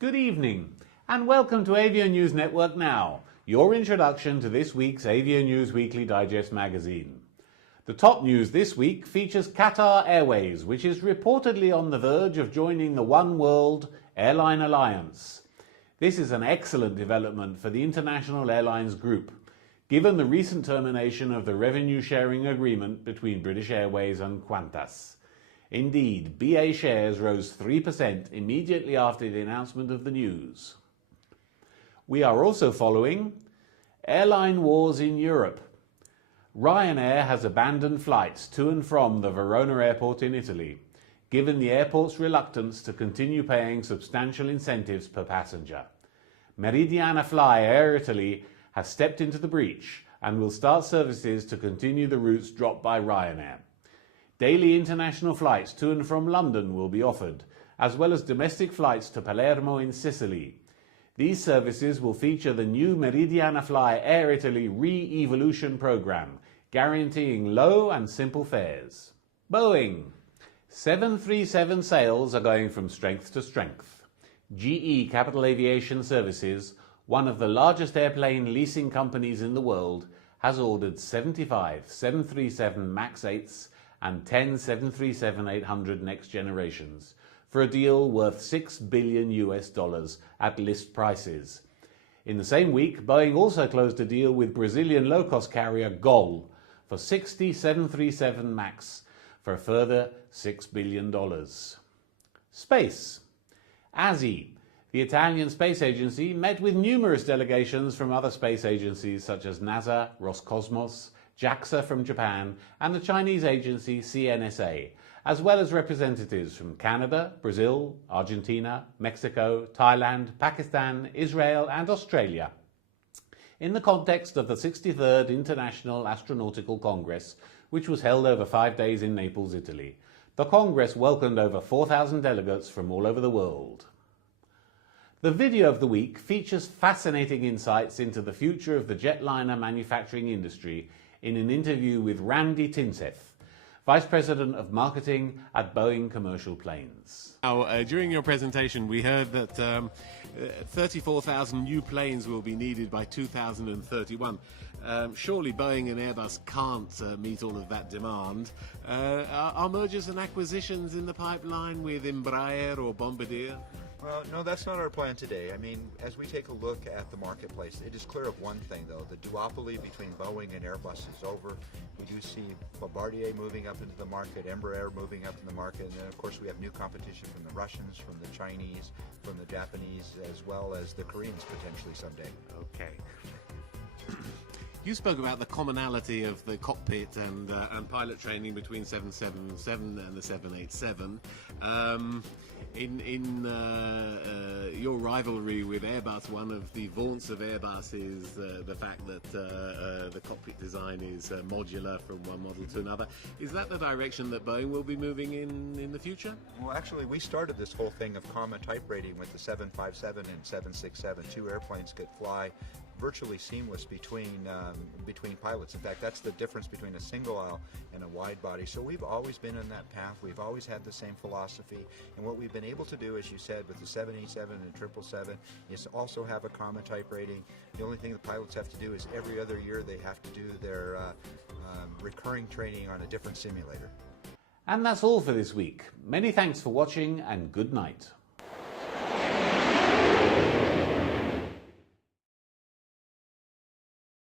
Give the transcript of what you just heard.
Good evening, and welcome to Avionews Network Now, your introduction to this week's Avionews Weekly Digest magazine. The top news this week features Qatar Airways, which is reportedly on the verge of joining the One World Airline Alliance. This is an excellent development for the International Airlines Group, given the recent termination of the revenue sharing agreement between British Airways and Qantas. Indeed, BA shares rose 3% immediately after the announcement of the news. We are also following airline wars in Europe. Ryanair has abandoned flights to and from the Verona airport in Italy, given the airport's reluctance to continue paying substantial incentives per passenger. Meridiana Fly Air Italy has stepped into the breach and will start services to continue the routes dropped by Ryanair. Daily international flights to and from London will be offered, as well as domestic flights to Palermo in Sicily. These services will feature the new Meridiana Fly Air Italy Re-Evolution program, guaranteeing low and simple fares. Boeing. 737 sales are going from strength to strength. GE Capital Aviation Services, one of the largest airplane leasing companies in the world, has ordered 75 737 MAX 8s and 10 737-800 next generations for a deal worth $6 billion at list prices. In the same week, Boeing also closed a deal with Brazilian low-cost carrier Gol for 60 737 MAX for a further $6 billion. Space. ASI, the Italian space agency, met with numerous delegations from other space agencies such as NASA, Roscosmos, JAXA from Japan, and the Chinese agency CNSA, as well as representatives from Canada, Brazil, Argentina, Mexico, Thailand, Pakistan, Israel, and Australia. In the context of the 63rd International Astronautical Congress, which was held over 5 days in Naples, Italy, the Congress welcomed over 4,000 delegates from all over the world. The video of the week features fascinating insights into the future of the jetliner manufacturing industry in an interview with Randy Tinseth, Vice President of Marketing at Boeing Commercial Planes. Now, during your presentation, we heard that 34,000 new planes will be needed by 2031. Surely Boeing and Airbus can't meet all of that demand. Are mergers and acquisitions in the pipeline with Embraer or Bombardier? Well, no, that's not our plan today. I mean, as we take a look at the marketplace, it is clear of one thing, though. The duopoly between Boeing and Airbus is over. We do see Bombardier moving up into the market, Embraer moving up in the market, and then, of course, we have new competition from the Russians, from the Chinese, from the Japanese, as well as the Koreans potentially someday. Okay. You spoke about the commonality of the cockpit and pilot training between 777 and the 787. In your rivalry with Airbus, one of the vaunts of Airbus is the fact that the cockpit design is modular from one model to another. Is that the direction that Boeing will be moving in the future? Well, actually, we started this whole thing of common type rating with the 757 and 767. Two airplanes could fly virtually seamless between pilots. In fact, that's the difference between a single aisle and a wide body. So we've always been on that path. We've always had the same philosophy. And what we've been able to do, as you said, with the 787 and 777, is also have a common type rating. The only thing the pilots have to do is every other year they have to do their recurring training on a different simulator. And that's all for this week. Many thanks for watching and good night.